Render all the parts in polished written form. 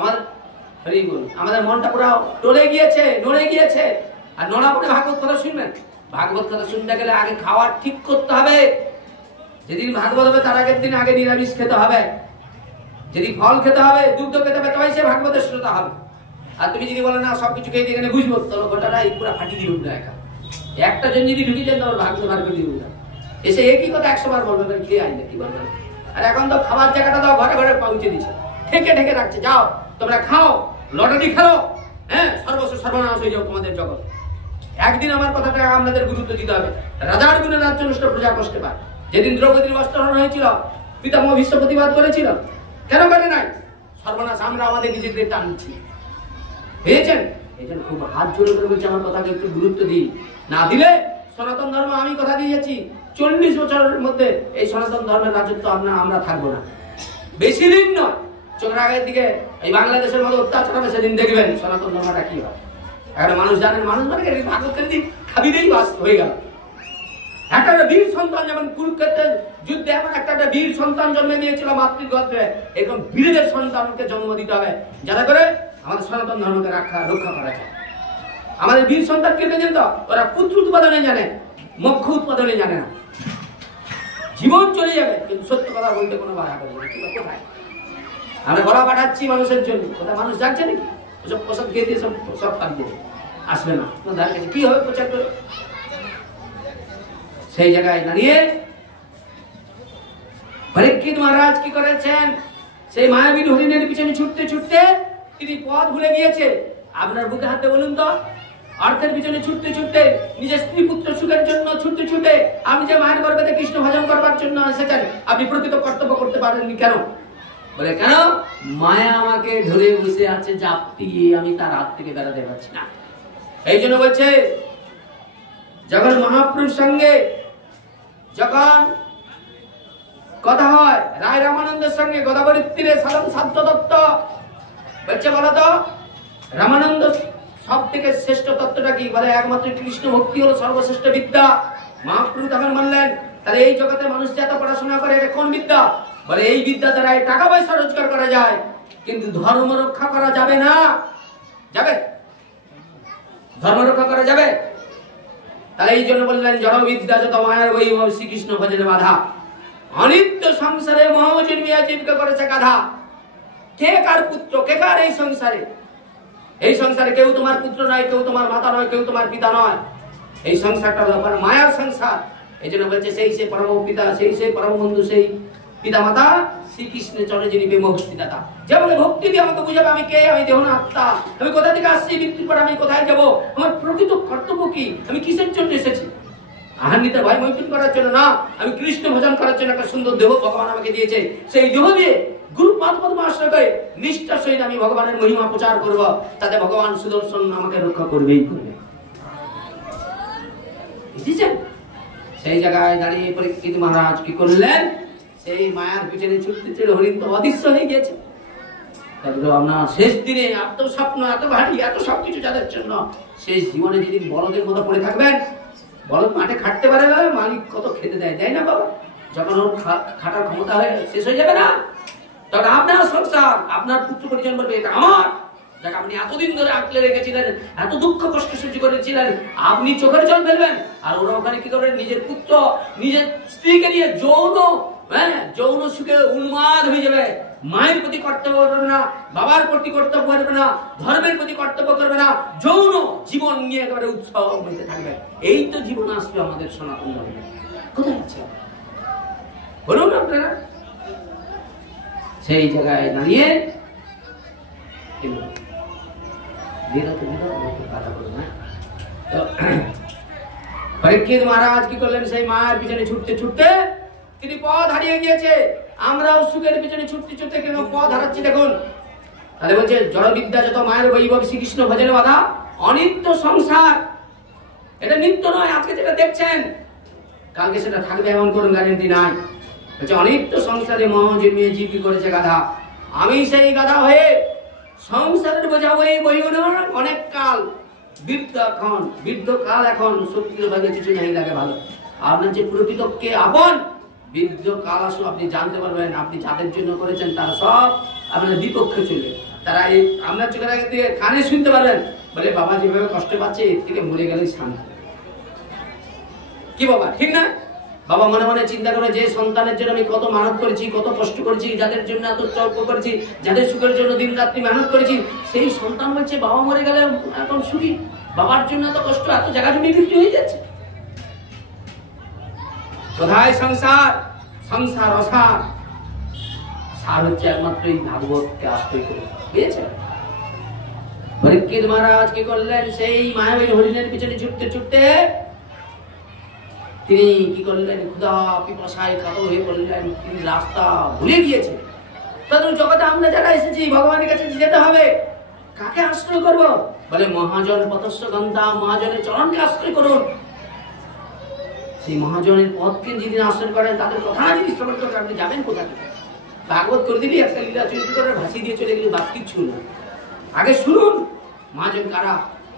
আমাদের আমাদের মনটা পুরো টলে গিয়েছে, নড়ে গিয়েছে। আর নড়া পরে ভাগবত কথা শুনবেন। ভাগবত কথা শুনতে গেলে আগে খাওয়া ঠিক করতে হবে। যেদিন ভাগবত হবে তার আগের দিন আগে নিরামিষ খেতে হবে, যেদিন ফল খেতে হবে, দুগ্ধ খেতে হবে, তবে সে ভাগবতের শ্রোতা হবে। আর তুমি যদি বলো না সবকিছু খেয়ে এখানে বুঝবো, তাহলে গোটাটা পুরো ফাটিয়ে দিয়ে উঠবে। একটা জন যদি ঢুকে যায় তোমার ভাগবত বার করে দিয়ে উঠবে, এসে একই কথা 100 বার বলবে, খেয়ে আইলে কি বলবে। আর এখন তো খাবার জায়গাটা দাও ঘরে ঘরে পৌঁছে দিচ্ছে, ঠেকে ঠেকে রাখছে, যাও তোমরা খাও, লটারি খেলো, হ্যাঁ সর্বনাশ হয়ে যাও তোমাদের জগৎ। একদিন আমার কথাটা আমাদের গুরুত্ব দিতে হবে। রাজার গুণে রাজ্য নষ্ট, প্রজা কষ্টে পায়। যেদিন দ্রৌপদীর বস্ত্রহরণ হয়েছিল, পিতামহ ভীষ্ম প্রতিবাদ করেছিল, কেন করে নাই? সর্বনাশ আমরা আমাদের নিজেদের টানছি, পেয়েছেন? এই জন্য খুব হাত জোরে করে বলছি, আমার কথাকে একটু গুরুত্ব দিই। না দিলে সনাতন ধর্ম, আমি কথা দিয়েছি 40 বছরের মধ্যে এই সনাতন ধর্মের রাজত্ব আমরা থাকবো না, বেশি দিন নয়। চোখের আগের দিকে এই বাংলাদেশের মতো অত্যাচার হবে, সেদিন দেখবেন সনাতন ধর্মটা কি হয়। এখন মানুষ জানেন, মানুষ মানে ভাগবত করে দিই খাবি দিই বাস হয়ে গেল। একটা বীর সন্তান, যেমন কুরুক্ষেত্রের যুদ্ধে এমন একটা বীর সন্তান জন্মে নিয়েছিল মাতৃগর্ভে, এরকম বীরদের সন্তানকে জন্ম দিতে হবে, যাতে করে আমাদের সনাতন ধর্মকে রক্ষা করা যায়। আমাদের বীর সন্তান কে জানেন তো? ওরা পুত্র উৎপাদনে জানে, মোক্ষ উৎপাদনে জানে না। জীবন চলে যাবে কিন্তু সত্য কথা বলতে কোনো বাধা করবে না। কোথায় আমরা গলা পাঠাচ্ছি মানুষের জন্য, কোথায় মানুষ যাচ্ছে নাকি? ওসব প্রসাদ খেয়ে দিয়ে সব ফাঁক দিয়ে আসবে না, কি হবে প্রচার করে? সেই জায়গায় দাঁড়িয়ে পরীক্ষিত মহারাজ কি করেছেন? সেই মায়াবীর হরিণের পিছনে ছুটতে ছুটতে তিনি পথ ভুলে গিয়েছে। আপনার বুকে হাতে বলুন তো, অর্থের পিছনে ছুটতে ছুটতে, নিজের স্ত্রী পুত্র সুখের জন্য ছুটতে ছুটে আপনি যে মায়ের গর্ভে কৃষ্ণ ভজন করবার জন্য এসেছেন, আপনি প্রকৃত কর্তব্য করতে পারেননি কেন? বলে কেন? মায়া আমাকে ধরে বসে আছে জাপটিয়ে, আমি তার হাত থেকে বেড়াতে পারছি না। এই জন্য বলছে, যখন মহাপুরুষ সঙ্গে যখন কথা হয়, রায় রামানন্দের সঙ্গে গোদাবরীর তীরে সাধন সাধ্য দত্ত বলছে, বলো তো রামানন্দ সব থেকে শ্রেষ্ঠ তত্ত্বটা কি? বলে একমাত্র কৃষ্ণ ভক্তি হলো সর্বশ্রেষ্ঠ বিদ্যা। মহাপ্রভু তখন বললেন, তাহলে এই জগতে মানুষ যে এত পড়াশোনা করে, এটা কোন বিদ্যা? বলে এই বিদ্যা দ্বারা টাকা পয়সা রোজগার করা যায়, কিন্তু ধর্ম রক্ষা করা যাবে না। যাবে? ধর্ম রক্ষা করা যাবে? তাহলে এই জন্য বললেন, জড় বিদ্যা যত মায়ার বৈভব, শ্রীকৃষ্ণ ভজনে বাধা। অনিত্য সংসারে মহাজন্মিয়া জীবিকা করেছে গাধা। কে কার পুত্র, কে কার এই সংসারে? এই সংসারে কেউ তোমার পুত্র নয়, কেউ তোমার মাতা নয়, কেউ তোমার পিতা নয়। এই সংসারটা হলো মায়ার সংসার। এই জন্য বলছে, সেই সে পরম পিতা, সেই সে পরম বন্ধু, সেই পিতা মাতা শ্রীকৃষ্ণের চরণে যিনি বিমোহিতা। যে বলে ভক্তি দিয়ে আমাকে বুঝাবে আমি কে, আমি দেহ না আত্মা, আমি কোথা থেকে আসছি, মৃত্যুর পর আমি কোথায় যাব, আমার প্রকৃত কর্তব্য কি, আমি কিসের জন্য এসেছি? আহান্বিত ভয় মৈথুন করার জন্য না, আমি কৃষ্ণ ভজন করার জন্য একটা সুন্দর দেহ ভগবান আমাকে দিয়েছে। সেই দেহ দিয়ে গুরু পাদপদ্ম আশ্রয় করে নিষ্ঠার সহিত আমি ভগবানের মহিমা প্রচার করব, তাতে ভগবান সুদর্শন আমাকে রক্ষা করবেই করবে। বুঝেছেন? সেই জায়গায় দাঁড়িয়ে পরীক্ষিত মহারাজ কি করলেন? সেই মায়ার পিছনে ছুটতে ছুটে হরিণ তো অদৃশ্য হয়ে গেছে। তারপরে আপনার শেষ দিনে এত স্বপ্ন, এত ভারী, এত সবকিছু যাদের জন্য শেষ জীবনে যেদিন বলদের মতো পড়ে থাকবেন, বলদ মাঠে খাটতে পারে না, মালিক কত খেতে দেয়, দেয় না বাবা? যখন ওর খাটার ক্ষমতা হয়ে শেষ হয়ে যাবে না, তখন আপনার সংসার, আপনার পুত্র পরিজন বলবে, এটা আমার, যাকে আপনি এতদিন ধরে আঁকলে রেখেছিলেন, এত দুঃখ কষ্ট সহ্য করেছিলেন, আপনি চোখের জল ফেলবেন। আর ওরা ওখানে কি করবেন? নিজের পুত্র, নিজের স্ত্রীকে নিয়ে যৌন সুখে উন্মাদ হয়ে যাবে। মায়ের প্রতি কর্তব্য করবে না, বাবার প্রতি কর্তব্য করবে না, ধর্মের প্রতি কর্তব্য করবে না, যৌন জীবন নিয়ে একেবারে উৎসব হতে থাকবে। এই তো জীবন আসবে আমাদের সনাতন ধর্মে। কোথায় আছে বলুন আপনারা? সেই জায়গায় দাঁড়িয়ে পরীক্ষিত মহারাজ কি করলেন? সেই মায়ের পিছনে ছুটতে ছুটতে তিনি পথ হারিয়ে গিয়েছে। আমরাও সুখের পিছনে ছুটতে ছুটতে কেন পথ হারাচ্ছি দেখুন। তাহলে বলছে, জড়বিদ্যা যত মায়ের বৈভব, শ্রীকৃষ্ণ ভজনে বাধা। অনিত্য সংসার, এটা নিত্য নয়। আজকে যেটা দেখছেন কালকে সেটা থাকবে এমন কোন গ্যারেন্টি নাই। বলছে, অনিত্য সংসারে মহাজন্মিয়ে জীব করেছে গাধা। আমি সেই গাধা হয়ে সংসারের বোঝা বই অনেক কাল, বৃদ্ধ কাল এখন শক্তির ভাগে কিছু নেই লাগে ভালো। আপনার যে প্রকৃত কে আপন, বৃদ্ধ কাল আসো আপনি জানতে পারবেন, আপনি যাদের জন্য করেছেন তারা সব আপনার বিপক্ষে চলে তারা এই আপনার চোখের আগে থেকে কানে শুনতে পারবেন, বলে বাবা যেভাবে কষ্ট পাচ্ছে এর থেকে মরে গেলেই শান্তি। কি বাবা ঠিক না? বাবা মনে মনে চিন্তা করে যে সন্তানের জন্য আমি কত মেহনত করেছি, কত কষ্ট করেছি, যাদের জন্য এত চর্প করেছি, যাদের সুখের জন্য দিন রাত্রি মেহনত করেছি, সেই সন্তান বলছে বাবা মরে গেলে এখন সুখী, বাবার জন্য এত কষ্ট, এত জায়গা জমি বিক্রি হয়ে যাচ্ছে। কোথায় সংসার? সংসার অসার, সার হচ্ছে একমাত্র এই ভাগবতকে আশ্রয় করে। বুঝেছেন? পরীক্ষিত মহারাজ কি করলেন? সেই মায়াবী হরিণের পিছনে ছুটতে ছুটতে তিনি কি করলেন? ক্ষুধা পিপাসায় কাতর হয়ে পড়লেন, তিনি রাস্তা ভুলে গিয়েছেন। তাদের জগতে আমরা যারা এসেছি ভগবানের কাছে যেতে হবে, কাকে আশ্রয় করব? বলে মহাজন পতস্য গন্তা, মহাজনের চরণকে আশ্রয় করুন। সেই মহাজনের পথকে যদি আশ্রয় করেন, তাদের কথা যদি শ্রবণ করেন, আপনি যাবেন কোথা থেকে? ভাগবত করে দিবি একটা লীলা চরিত্র করে ভাসিয়ে দিয়ে চলে গেলে বাস কিচ্ছু না। আগে শুনুন মহাজন কারা।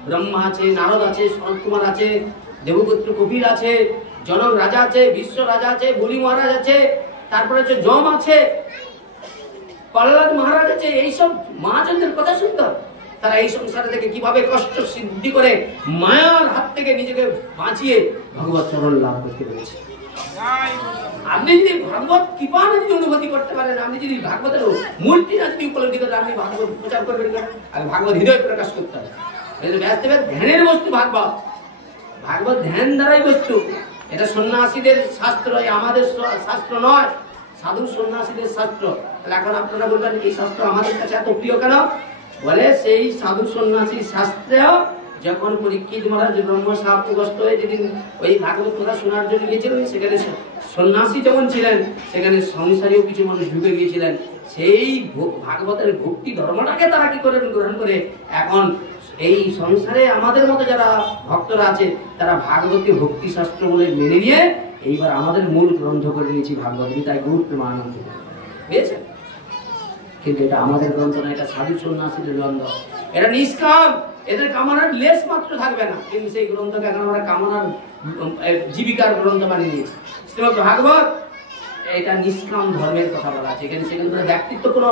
ব্রহ্মা আছে, নারদ আছে, শরৎ কুমার আছে, দেবপুত্র কপিল আছে, জনক রাজা আছে, বিশ্ব রাজা আছে, বলি মহারাজ আছে, তারপরে হচ্ছে যম আছে, প্রহ্লাদ মহারাজ আছে। এইসব মহাজনদের কথা শুনতে হবে। তারা এই সংসারে থেকে কিভাবে কষ্ট সিদ্ধি করে মায়ার হাত থেকে নিজেকে বাঁচিয়ে ভগবত চরণ লাভ করতে পেরেছে। আপনি যদি ভাগবত কৃপা যদি অনুভূতি করতে পারেন, আপনি যদি ভাগবতের মূর্তি না যদি উপলব্ধি করেন, আপনি ভাগবত প্রচার করবেন না। আর ভাগবত হৃদয় প্রকাশ করতে হবে। ব্যাসদেবের ধ্যানের বস্তু ভাগবত। ভাগবত ধ্যান দ্বারাই বস্তু। এটা সন্ন্যাসীদের শাস্ত্র, আমাদের শাস্ত্র নয়, সাধু সন্ন্যাসীদের শাস্ত্র। তাহলে এখন আপনারা বলবেন এই শাস্ত্র আমাদের কাছে এত প্রিয় কেন? বলে সেই সাধু সন্ন্যাসী শাস্ত্রে যখন পরীক্ষিত মহারাজ ব্রহ্মশাপগ্রস্ত হয়ে যেদিন ওই ভাগবত কথা শোনার জন্য গিয়েছিলেন, সেখানে সন্ন্যাসী যেমন ছিলেন, সেখানে সংসারীও কিছু মানুষ ঢুকে গিয়েছিলেন। সেই ভাগবতের ভক্তি ধর্মটাকে তারা কি করে গ্রহণ করে এখন এই সংসারে আমাদের মতো যারা ভক্তরা আছে, তারা ভাগবতী ভক্তি শাস্ত্র বলে মেনে নিয়ে এইবার আমাদের মূল গ্রন্থ করে নিয়েছি ভাগবত গীতায় গুরু প্রেমানন্দ। বুঝেছেন? কিন্তু এটা আমাদের গ্রন্থ না, এটা সাধু সন্ন্যাসীদের গ্রন্থ। এটা নিষ্কাম, এদের কামনার লেশ মাত্র থাকবে না। কিন্তু সেই গ্রন্থকে এখন আমরা কামনার জীবিকার গ্রন্থ বানিয়ে নিয়েছি। শ্রীমদ্ ভাগবত এটা নিষ্কাম ধর্মের কথা বলা আছে। এখানে সেখানে ব্যক্তিত্ব কোনো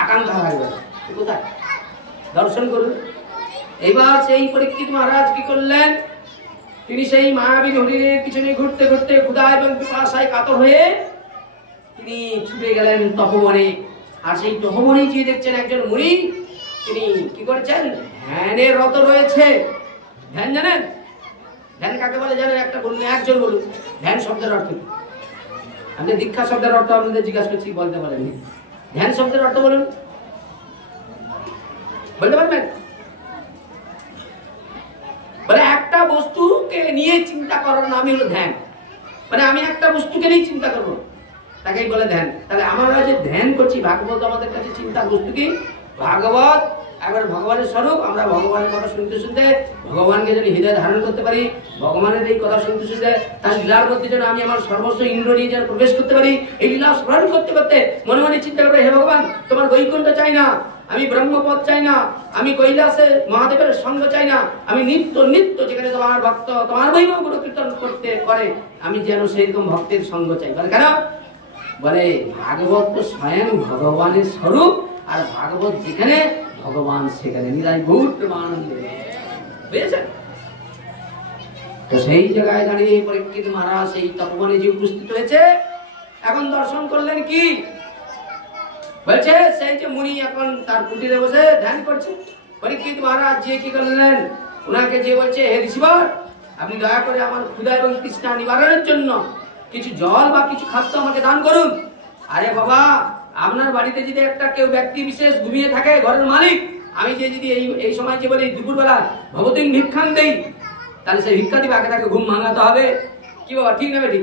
আকাঙ্ক্ষা থাকবে না। কোথায় দর্শন করুন। এবার সেই পরীক্ষিত মহারাজ কি করলেন? তিনি সেই মায়াবী হরিণের পিছনে ঘুরতে ঘুরতে ক্ষুধা এবং পিপাসায় কাতর হয়ে তিনি ছুটে গেলেন তপবনে। আর সেই তপবনে যে দেখছেন একজন মুনি, তিনি কি করছেন? ধ্যানে রত রয়েছে। ধ্যান জানেন? ধ্যান কাকে বলে জানেন? একটা বলুন, একজন বলুন। ধ্যান শব্দের অর্থ কি? আপনি দীক্ষা শব্দের অর্থ আপনাদের জিজ্ঞাসা করছি, বলতে পারেননি। ধ্যান শব্দের অর্থ বলুন, বলতে পারবেন? মানে একটা বস্তুকে নিয়ে চিন্তা করার নামই হলো ধ্যান। মানে আমি একটা বস্তুকে নিয়ে চিন্তা করবো, তাকেই বলে ধ্যান। তাহলে আমরা যে ধ্যান করছি, ভাগবত আমাদের কাছে চিন্তার বস্তু কি? ভাগবত একবার ভগবানের স্বরূপ। আমরা ভগবানের কথা শুনতে শুনতে ভগবানকে যদি হৃদয় ধারণ করতে পারি, ভগবানের এই কথা শুনতে শুনতে তার লীলার মধ্যে যেন আমি আমার সর্বস্ব ইন্দ্র নিয়ে যেন প্রবেশ করতে পারি, এই লীলা স্মরণ করতে করতে মনে মনে চিন্তা করবে, হে ভগবান, তোমার বৈকুণ্ঠ চাই না, আমি ব্রহ্মপদ চাই না, আমি কৈলাসে মহাদেবের সঙ্গ চাই না, আমি নিত্য নিত্য যেখানে তোমার ভক্ত তোমার বৈভব গুরু কীর্তন করতে করে, আমি যেন সেইরকম ভক্তের সঙ্গ চাই। বলে কেন? বলে ভাগবত তো স্বয়ং ভগবানের স্বরূপ, আর ভাগবত যেখানে ভগবান সেখানে নিরাই গৌর প্রেমানন্দ। বুঝেছেন? তো সেই জায়গায় দাঁড়িয়ে পরীক্ষিত মহারাজ সেই তপবনে যে উপস্থিত হয়েছে, এখন দর্শন করলেন কি? বলছে সেই যে মুনি এখন তার কুটিরে বসে ধ্যান করছে। পরীক্ষিত মহারাজ যে কি করলেন, ওনাকে যে বলছে, হে ঋষিবর, আপনি দয়া করে আমার ক্ষুধা এবং তৃষ্ণা নিবারণের জন্য কিছু জল বা কিছু খাদ্য আমাকে দান করুন। আরে বাবা, আপনার বাড়িতে যদি একটা কেউ ব্যক্তি বিশেষ ঘুমিয়ে থাকে, ঘরের মালিক, আমি যে যদি এই সময় যে বলি দুপুরবেলা ভবতিং ভিক্ষাং দেই, তাহলে সেই ভিক্ষা দিবে, আগে তাকে ঘুম ভাঙাতে হবে। কি বাবা, ঠিক না বেটি?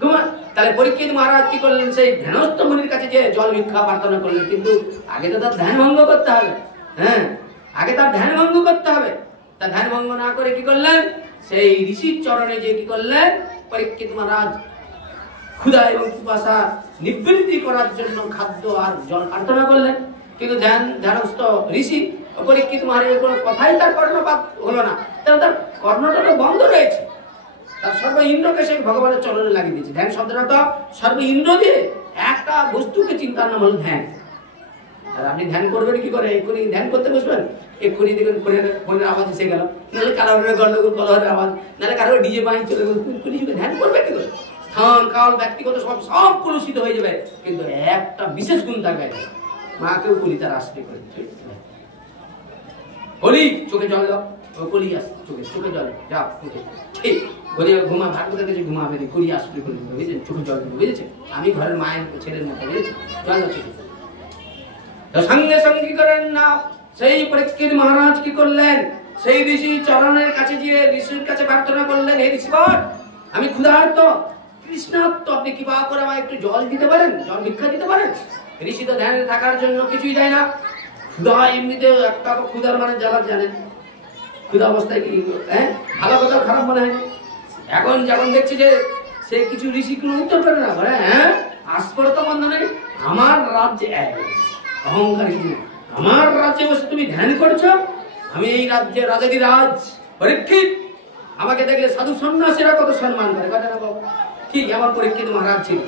ঘুমা। তাহলে পরীক্ষিত মহারাজ কি করলেন? সেই ধ্যানস্থ মুনির কাছে যে জল ভিক্ষা প্রার্থনা করলেন, কিন্তু আগে তো তার ধ্যান ভঙ্গ করতে হবে। হ্যাঁ, আগে তার ধ্যান ভঙ্গ করতে হবে। তা ধ্যান ভঙ্গ না করে কি করলেন? সেই ঋষির চরণে যে কি করলেন? পরীক্ষিত মহারাজ ক্ষুধা এবং পিপাসা নিবৃত্তি করার জন্য খাদ্য আর জল প্রার্থনা করলেন। কিন্তু ধ্যানস্থ ঋষি পরীক্ষিত মহারাজের কোনো কথাই তার কর্ণপাত হলো না। তার কর্ণটা তো বন্ধ রয়েছে। তার সর্ব ইন্দ্রকে সে ভগবানের চরণে লাগিয়ে দিয়েছে। ধ্যান শব্দটা তো সর্ব ইন্দ্র দিয়ে একটা বস্তুকে চিন্তার নাম হল ধ্যান। আর আপনি ধ্যান করবেন কি করে? এক্ষুনি ধ্যান করতে বসবেন, এক্ষুনি দেখবেন ফোনের আওয়াজ এসে গেল, নাহলে কারো গন্ডগোল কলহের আওয়াজ, নাহলে কারো ডিজে বাহিনী চলে গেল, এক্ষুনি ধ্যান করবে কি করে? স্থান কাল ব্যক্তিগত সব কলুষিত হয়ে যাবে, কিন্তু একটা বিশেষ গুণ থাকবে, মাকেও কলি তার আসতে করে কলি চোখে জল দাও, কলি আসছে চোখে জল যাও, ঠিক বলি ঘুমা ভাগবতের কাছে ঘুমাবে, কলি আসতে করে বুঝেছেন, চোখে জল দেবে, বুঝেছেন? আমি ঘরের মায়ের ছেলের মতো, বুঝেছেন? জল দাও চোখে। তো সঙ্গে সঙ্গে কি করেন না, সেই পরীক্ষিত মহারাজ কি করলেন, সেই ঋষি চরণের কাছে গিয়ে ঋষির কাছে প্রার্থনা করলেন, হে ঋষিবর, আমি ক্ষুধার্ত কৃষ্ণার্ত, আপনি কৃপা করে আমায় একটু জল দিতে পারেন, জল ভিক্ষা দিতে পারেন? ঋষি তো ধ্যানে থাকার জন্য কিছুই দেয় না, ক্ষুধা এমনিতে একটা ক্ষুধার মানে জ্বালা জানেন, ক্ষুধা অবস্থায় কি ভালো কথা খারাপ মনে হয়। এখন যখন দেখছি যে সে কিছু ঋষি কোনো উত্তর করে না, বলে হ্যাঁ আস্পর্ধ বন্ধনে আমার রাজ্যে, অহংকার কি, আমার রাজ্যে বসে তুমি ধ্যান করছো, আমি এই রাজ্যের রাজাধিরাজ পরীক্ষিত, আমাকে দেখলে সাধু সন্ন্যাসীরা কত সম্মান করে, কি আমার পরীক্ষিত মহারাজ ছিল,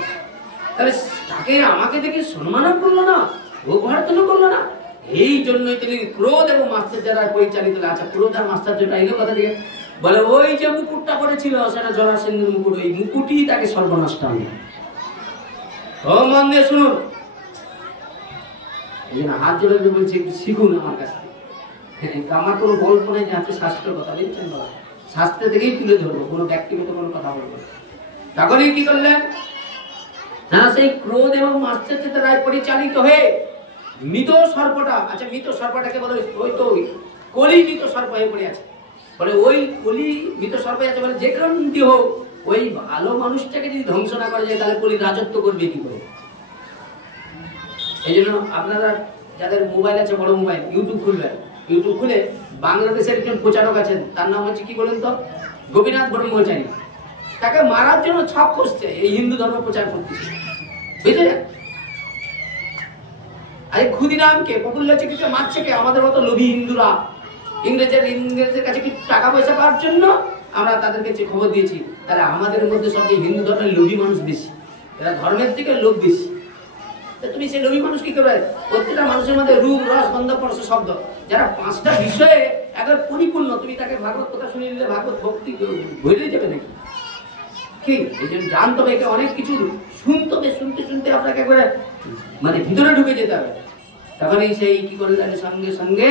তাহলে তাকে আমাকে দেখে সম্মান করলো না, অভ্যর্থন করলো না, এই জন্যই তিনি ক্রোধ এবং মাস্টার পরিচালিত। আচ্ছা, ক্রোধ আর মাস্টার এলো কথা থেকে, বলে ওই যে মুকুটটা পড়েছিল সেটা জরাসন্ধের মুকুট, ওই মুকুটই তাকে সর্বনাশ টানল। ও মন দিয়ে শুনুন, এই জন্য হাত জোড়ে বলছি একটু শিখুন আমার কাছ থেকে, আমার কোনো গল্প নেই যে আছে শাস্ত্রের কথা, বুঝছেন? শাস্ত্র থেকেই তুলে ধরবো, কোনো ব্যক্তিগত কোনো কথা বলবো। তখনই কি করলেন না, সেই ক্রোধ এবং মাস্টার রায় পরিচালিত হয়ে মৃত সর্পটা, আচ্ছা মৃত সর্পটাকে বলে ওই তো কলি মৃত সর্প হয়ে পড়ে আছে, বলে ওই কলি মৃত সর্প আছে, বলে যে কারণটি হোক ওই ভালো মানুষটাকে যদি ধ্বংস না করা যায় তাহলে কলি রাজত্ব করবে কি করে? এই জন্য আপনারা যাদের মোবাইল আছে, বড় মোবাইল, ইউটিউব খুলবেন, ইউটিউব খুলে বাংলাদেশের একজন প্রচারক আছেন, তার নাম হচ্ছে কি বলেন তো, গোপীনাথ ব্রহ্মচারী, তাকে মারার জন্য ছাপ করছে এই হিন্দু ধর্ম প্রচার করতেছে, বুঝলেন? আরে ক্ষুদিরামকে প্রফুল্ল চিকিৎসা মারছে কে? আমাদের মতো লোভী হিন্দুরা, ইংরেজের কাছে কি টাকা পয়সা পাওয়ার জন্য আমরা তাদের কাছে খবর দিয়েছি, তাহলে আমাদের মধ্যে সবচেয়ে হিন্দু ধর্মের লোভী মানুষ বেশি, এরা ধর্মের থেকে লোভ বেশি। তুমি সেই লোভী মানুষ কি করবে? প্রত্যেকটা মানুষের মধ্যে রূপ রস গন্ধ স্পর্শ শব্দ, যারা পাঁচটা বিষয়ে একবার পরিপূর্ণ, তুমি তাকে ভাগবত কথা শুনিয়ে দিলে ভাগবত ভক্তি ভরে যাবে নাকি? কি এই জন্য জানতে হবে, অনেক কিছু শুনতে হবে, শুনতে শুনতে আপনাকে একবারে মানে ভিতরে ঢুকে যেতে হবে। তখনই সেই কি করলেন, সঙ্গে সঙ্গে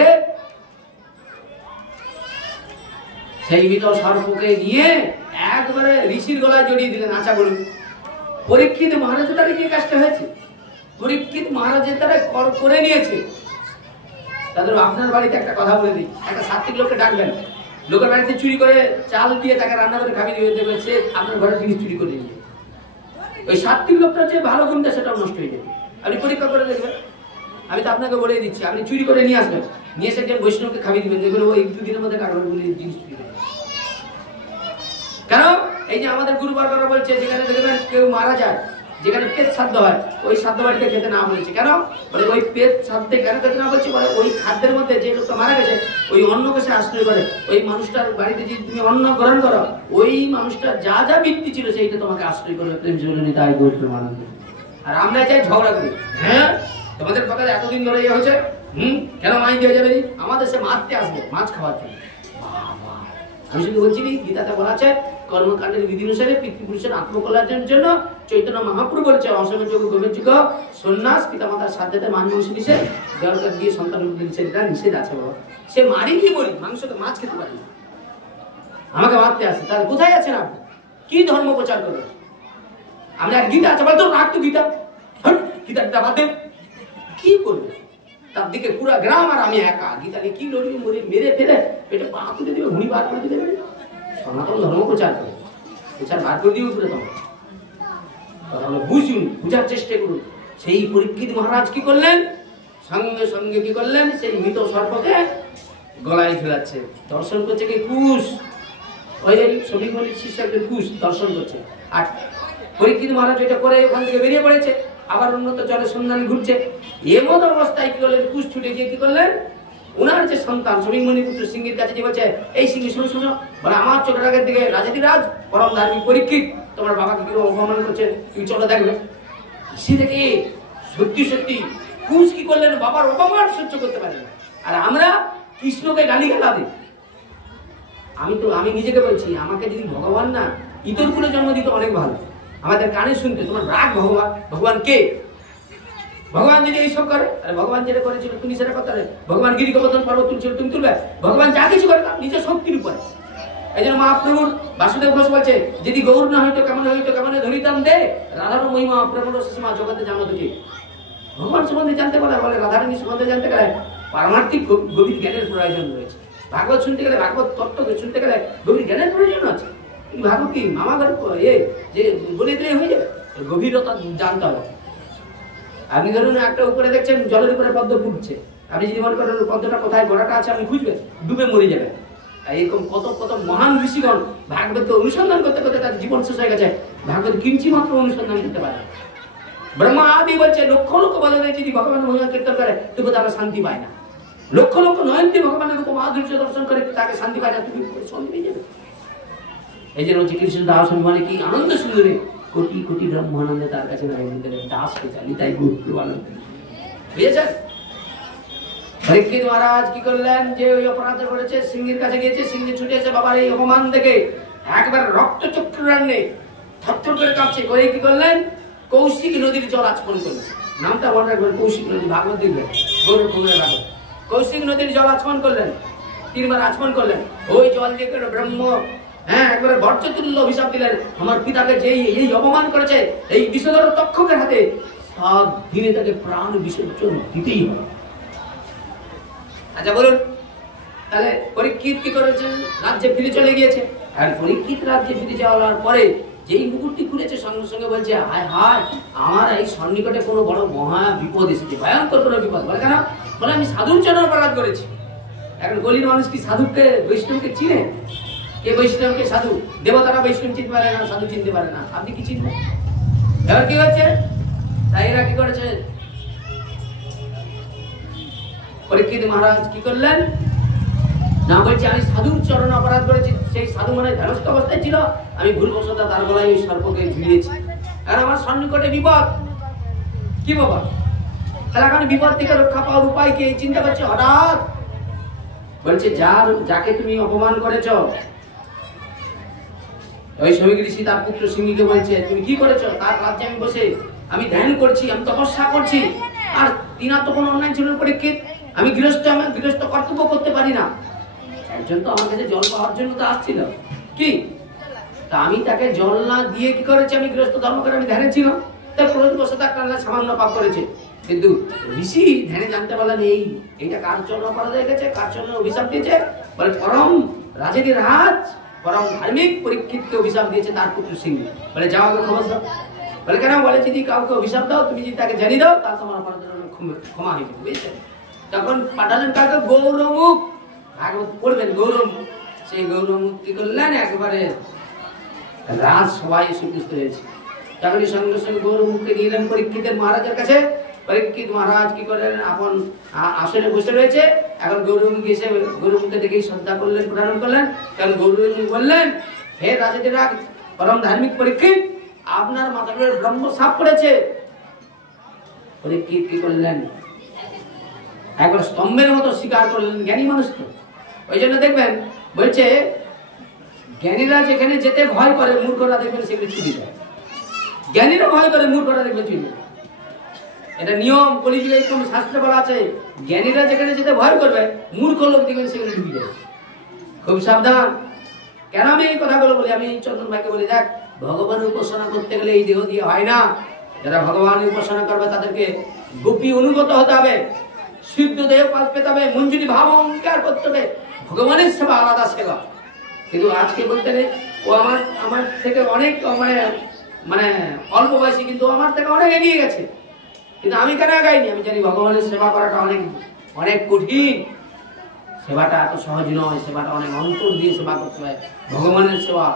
সেই মৃত সর্পকে নিয়ে একবারে ঋষির গলায় জড়িয়ে দিলেন। আচ্ছা বলুন, পরীক্ষিত মহারাজের দ্বারা কি কাজটা হয়েছে? পরীক্ষিত মহারাজের দ্বারা করে নিয়েছে। তাদের আপনার বাড়িতে একটা কথা বলে দিই, একটা সাত্বিক লোককে ডাকবেন, লোকের বাড়িতে চুরি করে চাল দিয়ে তাকে রান্না করে খাবি দিয়ে দেবে, সে আপনার ঘরের জিনিস চুরি করে নিয়ে, ওই সাত্বিক লোকটা যে ভালো গুণটা সেটাও নষ্ট হয়ে যাবে। আপনি পরীক্ষা করে দেখবেন, আমি তো আপনাকে বলে দিচ্ছি, আপনি চুরি করে নিয়ে আসবেন, নিয়ে এসে একজন বৈষ্ণবকে খাবিয়ে দিবেন, দেখবেন ওই দুদিনের মধ্যে কারণ জিনিস চুরি করে। কেন? এই যে আমাদের গুরু বারবার বলছে, যেখানে দেখবেন কেউ মারা যায়, যেখানে পেট সাধ্য হয়, ওই সাধ্য বাড়িতে খেতে না বলেছে। কেন? বলে ওই পেট সাধ্যে কেন খেতে না বলছে, বলে ওই খাদ্যের মধ্যে যে লোকটা মারা গেছে ওই অন্নকে সে আশ্রয় করে, ওই মানুষটার বাড়িতে যদি তুমি অন্ন গ্রহণ করো, ওই মানুষটার যা যা বৃত্তি ছিল সেইটা তোমাকে আশ্রয় করবে, প্রেম জননী তাই গৌর আনন্দ। আর আমরা চাই ঝগড়া করি, হ্যাঁ তোমাদের কথা এতদিন ধরে ইয়ে হয়েছে, কেন মাছ দিয়ে যাবে? আমাদের সে মারতে আসবে, মাছ খাওয়ার জন্য। আমি শুধু বলছি, গীতাতে বলা আছে কর্মকাণ্ডের বিধি অনুসারে পিতৃপুরুষের আত্মকল্যাণের জন্য চৈতন্য মহাপ্রভু বলেছে, অসমের যোগ গোমের যুগ সন্ন্যাস পিতামাতার সাধ্যতে মাংস নিষেধ, দরকার দিয়ে সন্তান নিষেধ, এটা নিষেধ আছে বাবা। সে মারি কি বলি, মাংস তো মাছ খেতে পারি না, আমাকে মারতে আসে, তাহলে কোথায় আছেন আপনি? কি ধর্ম প্রচার করবেন? আমরা গীতা আছে বলতো, রাখ তো গীতা, গীতা বাদ দেন, কি করবে? তার দিকে পুরা গ্রাম আর আমি একা, গীতাকে কি লড়িয়ে মরে মেরে ফেলে পেটে পা তুলে দেবে, হুড়ি বার করে দেবে, সনাতন ধর্ম প্রচার করে, প্রচার বার করে দিয়ে উঠবে। তোমার কথা হলো বুঝুন, বুঝার চেষ্টা করুন। সেই পরীক্ষিত মহারাজ কি করলেন, সঙ্গে সঙ্গে কি করলেন, সেই মৃত সর্পকে গলায় ঝুলাচ্ছে, দর্শন করছে কি কুশ, ওই শ্রমিক মল্লিক শিষ্য একজন কুশ দর্শন করছে। আর পরীক্ষিত মহারাজ এটা করে ওখান থেকে বেরিয়ে পড়েছে, আবার উন্নত জলের সন্ধান ঘুরছে। এমন অবস্থায় কি করলেন, কুশ ছুটে গিয়ে কি করলেন, ওনার যে সন্তান শ্রমিক মণিপুত্র সিংহের কাছে যে বলছে, এই সিংহ শুনো শুনো, বলে আমার চোখের আগের দিকে রাজাধিরাজ পরম ধার্মিক পরীক্ষিত তোমার বাবাকে কিরকম অপমান করছে, তুমি চলো দেখবে। সে দেখে সত্যি সত্যি কুশ কি করলেন, বাবার অপমান সহ্য করতে পারেন না। আর আমরা কৃষ্ণকে গালিগালা দিই। আমি নিজেকে বলছি, আমাকে যদি ভগবান না ইতর কুলে জন্ম দিত অনেক ভালো। আমাদের কানে শুনতে তোমার রাগ ভগবান কে? ভগবান যদি এইসব করে, আরে ভগবান যেটা করেছিল তুমি সেটা করতে পারে। ভগবান গিরি গোবর্ধন পর্বত তুলছিল, তুমি তুলবে? ভগবান যা কিছু করে তার নিজের শক্তির উপরে। এই জন্য মহাপ্রভুর বাসুদেব ঘোষ বলছে, যদি গৌর না হইতো কেমন ধরিতাম দে, রাধার মহিমা প্রেমর সীমা জগতে জানো তো কি। ভগবান সম্বন্ধে জানতে পারে, বলে রাধারানী সম্বন্ধে জানতে গেলে পারমার্থিক গভীর জ্ঞানের প্রয়োজন রয়েছে। ভাগবত শুনতে গেলে, ভাগবত তত্ত্বকে শুনতে গেলে গভীর জ্ঞানের প্রয়োজন আছে। ভাগবত কি মামা গল্প যে বলে দিলে হয়ে যাবে? গভীরতা জানতে হবে। আপনি ধরুন একটা উপরে দেখছেন জলের উপরে পদ্ম ফুটছে, আপনি যদি মনে করেন পদ্মটা কোথায় গোড়াটা আছে আপনি খুঁজবেন, ডুবে মরে যাবেন। এরকম কত কত মহান ঋষিগণ ভাগবতকে অনুসন্ধান করতে করতে তার জীবন শেষ হয়ে গেছে, ভাগবত কিঞ্চি মাত্র অনুসন্ধান করতে পারে। ব্রহ্মা আদি বলছে লক্ষ লক্ষ বলে যদি ভগবান মহিমা কীর্তন করে তবু তারা শান্তি পায় না। লক্ষ লক্ষ নয়নটি ভগবানের রূপ মাধুর্য দর্শন করে তাকে শান্তি পায় না, তুমি শান্তি পেয়ে যাবে। এই জন্য হচ্ছে কৃষ্ণ দাস মানে কি আনন্দ সুন্দরী, কোটি কোটি ব্রহ্মানন্দে তার কাছে দাস পেয়ে চালি, তাই গুরু আনন্দ বুঝেছেন। পরীক্ষিত মহারাজ কি করলেন, যে ওই অপরাধ করেছে সিংহের কাছে গিয়েছে, সিংহে ছুটে এসে বাবার এই অপমান দেখে একবার রক্তচক্ষু রান্নে থরথর করে কাঁপছে, করে কি করলেন, কৌশিক নদীর জল আচমন করলেন। নামটা মনে রাখবেন, কৌশিক নদী, ভাগবত দেখবেন, গৌরব কুমারের ভাগবত। কৌশিক নদীর জল আচমন করলেন, 3 বার আচমন করলেন। ওই জল দিয়ে ব্রহ্ম একবারে বর্জ্যতুল্য অভিশাপ দিলেন, আমার পিতাকে যে এই অপমান করেছে এই বিষধর তক্ষকের হাতে 7 দিনে তাকে প্রাণ বিসর্জন দিতেই হবে। আচ্ছা বলুন, তাহলে পরীক্ষিত কি করেছেন, রাজ্যে ফিরে চলে গিয়েছে। আর পরীক্ষিত রাজ্যে ফিরে যাওয়ার পরে যেই মুকুটটি খুলেছে সঙ্গে সঙ্গে বলছে, হায় হায় আমার এই সন্নিকটে কোনো বড় মহা বিপদ এসেছে, ভয়ঙ্কর কোনো বিপদ। বলে কেন? বলে আমি সাধুর জন্য অপরাধ করেছি। এখন গলির মানুষ কি সাধুকে বৈষ্ণবকে চিনে? কে বৈষ্ণবকে সাধু? দেবতারা বৈষ্ণব চিনতে পারে না, সাধু চিনতে পারে না, আপনি কি চিনবেন? এবার কি হচ্ছে, তাই এরা কি করেছে, পরীক্ষিত মহারাজ কি করলেন না, বলছে আমি সাধুর চরণে অপরাধ করেছি। সেই সাধু মানে ধ্যানস্থ অবস্থায় ছিল, আমি ভুলবশত তার গলায় ওই সর্পকে ঝুলিয়েছি, আর আমার সন্নিকটে বিপদ। কি বাবা, তাহলে এখন বিপদ থেকে রক্ষা পাওয়ার উপায় কি চিন্তা করছে। হঠাৎ বলছে, যাকে তুমি অপমান করেছ, ওই শমীক ঋষি তার পুত্র সিংহীকে বলছে, তুমি কি করেছো? তার রাজ্যে আমি বসে আমি ধ্যান করছি, আমি তপস্যা করছি, আর তিনার তো কোনো অন্যায় ছিল পরীক্ষিত, আমি গৃহস্থ কর্তব্য করতে পারি না। একজন তো আমার কাছে জল পাওয়ার জন্য তো আসছিল, কি তা আমি তাকে জল না দিয়ে কি করেছি, আমি গৃহস্থ ধর্ম করে আমি ধ্যানে ছিলাম, তার ক্রোধ বসে তার সামান্য পাপ করেছে। কিন্তু ঋষি ধ্যানে জানতে পারলেন এইটা কার জন্য অপরাধ হয়ে গেছে, কার জন্য অভিশাপ দিয়েছে। বলে পরম রাজের রাজ পরম ধার্মিক পরীক্ষিতকে অভিশাপ দিয়েছে তার পুত্র সিংহ। বলে যাও আগে খবর দাও। বলে কেন? বলে যদি কাউকে অভিশাপ দাও, তুমি যদি তাকে জানিয়ে দাও, তার তোমার অপরাধের ক্ষমা হয়ে যাবে, বুঝেছেন। তখন পাঠালেন কাকে? গৌরমুখ। ভাগবত পড়বেন, গৌরমুখ। সেই গৌরমুখ কি করলেন, একবারে রাজ সবাই সুপুষ্ট হয়েছে। তখনই সঙ্গে সঙ্গে গৌরমুখকে নিয়ে এলেন পরীক্ষিতের মহারাজের কাছে। পরীক্ষিত মহারাজ কি করলেন, আপন আসনে বসে রয়েছে। এখন গৌরমুখ এসে গৌরমুখকে দেখেই শ্রদ্ধা করলেন, প্রণাম করলেন। কারণ গৌরমুখ বললেন, হে রাজাদের রাজ পরম ধার্মিক পরীক্ষিত, আপনার মাথার উপরে ব্রহ্ম সাপ পড়েছে। পরীক্ষিত কি করলেন, একবার স্তম্ভের মতো স্বীকার করলেন, জ্ঞানী মানুষ তো। ওই জন্য দেখবেন বলছে, জ্ঞানীরা যেখানে যেতে ভয় করে, মূর্খরা দেখবেন সেখানে ছুটি যায়। জ্ঞানীরা ভয় করে, মূর্খরা দেখবেন ছুটি যায়। এটা নিয়ম, কলিযুগে কোন শাস্ত্রে বলা আছে, জ্ঞানীরা যেখানে যেতে ভয় করবে, মূর্খ লোক দেখবেন সেখানে ঢুকে যাবে। খুব সাবধান। কেন আমি এই কথাগুলো বলি? আমি চন্দন ভাইকে বলি, দেখ ভগবানের উপাসনা করতে গেলে এই দেহ দিয়ে হয় না। যারা ভগবানের উপাসনা করবে তাদেরকে গোপী অনুগত হতে হবে, সিদ্ধ দেহ পাল পেতে হবে, মঞ্জুরি ভাব অঙ্গীকার করতে হবে। ভগবানের সেবা আলাদা সেবা। কিন্তু আজকে বলতে নেই, ও আমার থেকে অনেক মানে অল্প বয়সী, কিন্তু আমার থেকে অনেক এগিয়ে গেছে। কিন্তু আমি কেন আগাইনি? আমি জানি ভগবানের সেবা করাটা অনেক অনেক কঠিন। সেবাটা এত সহজ নয়, সেবাটা অনেক অন্তর দিয়ে সেবা করতে হয়। ভগবানের সেবা,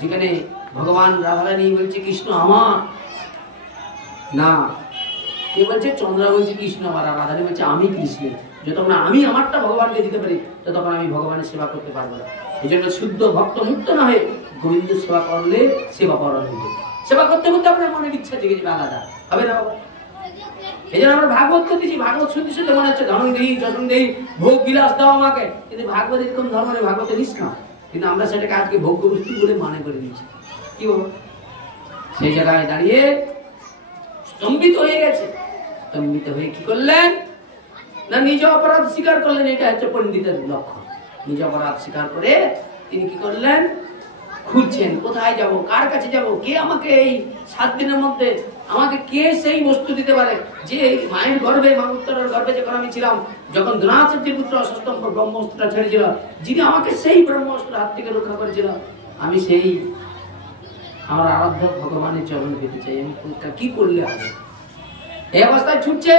যেখানে ভগবান রাধারানী বলছে কৃষ্ণ আমার না, কে বলছে চন্দ্রা বলছে কৃষ্ণ আমার, আর রাধারানী বলছে আমি কৃষ্ণের। যতক্ষণ আমি আমারটা ভগবানকে দিতে পারি, ততক্ষণ আমি ভগবানের সেবা করতে পারবো না। এই জন্য শুদ্ধ ভক্ত মুক্ত না হয়ে গোবিন্দ সেবা করলে সেবা করা হয়ে যাবে। সেবা করতে করতে আপনার মনের ইচ্ছা জেগে যাবে, আলাদা হবে না? এই জন্য আমরা ভাগবত করতেছি, ভাগবত শুনতে শুনতে মনে হচ্ছে ধন দেই, যখন দেই, ভোগ বিলাস দাও আমাকে, কিন্তু ভাগবত এরকম ধর্ম নেই, ভাগবতে নিষ্কাম, কিন্তু আমরা সেটাকে আজকে ভোগ্য বস্তু বলে মানে করে দিচ্ছি। কি বল? সেই জায়গায় দাঁড়িয়ে স্তম্ভিত হয়ে গেছে। স্তম্ভিত হয়ে কি করলেন না, নিজ অপরাধ স্বীকার করলেন। এটা হচ্ছে পণ্ডিতের লক্ষণ। নিজ অপরাধ স্বীকার করে তিনি কি করলেন, খুঁজছেন কোথায় যাব, কার কাছে যাব, কে আমাকে এই 7 দিনের মধ্যে আমাকে কে সেই বস্তু দিতে পারে, যে মায়ের গর্ভে, মা উত্তরের গর্ভে যখন আমি ছিলাম, যখন দ্রোণাচার্যের পুত্র অশ্বত্থামা ব্রহ্মাস্ত্রটা ছেড়েছিল, যিনি আমাকে সেই ব্রহ্মাস্ত্রের হাত থেকে রক্ষা করেছিল, আমি সেই আমার আরাধ্য ভগবানের চরণ পেতে চাই। আমি কি করলে হবে? এই অবস্থায় ছুটছে।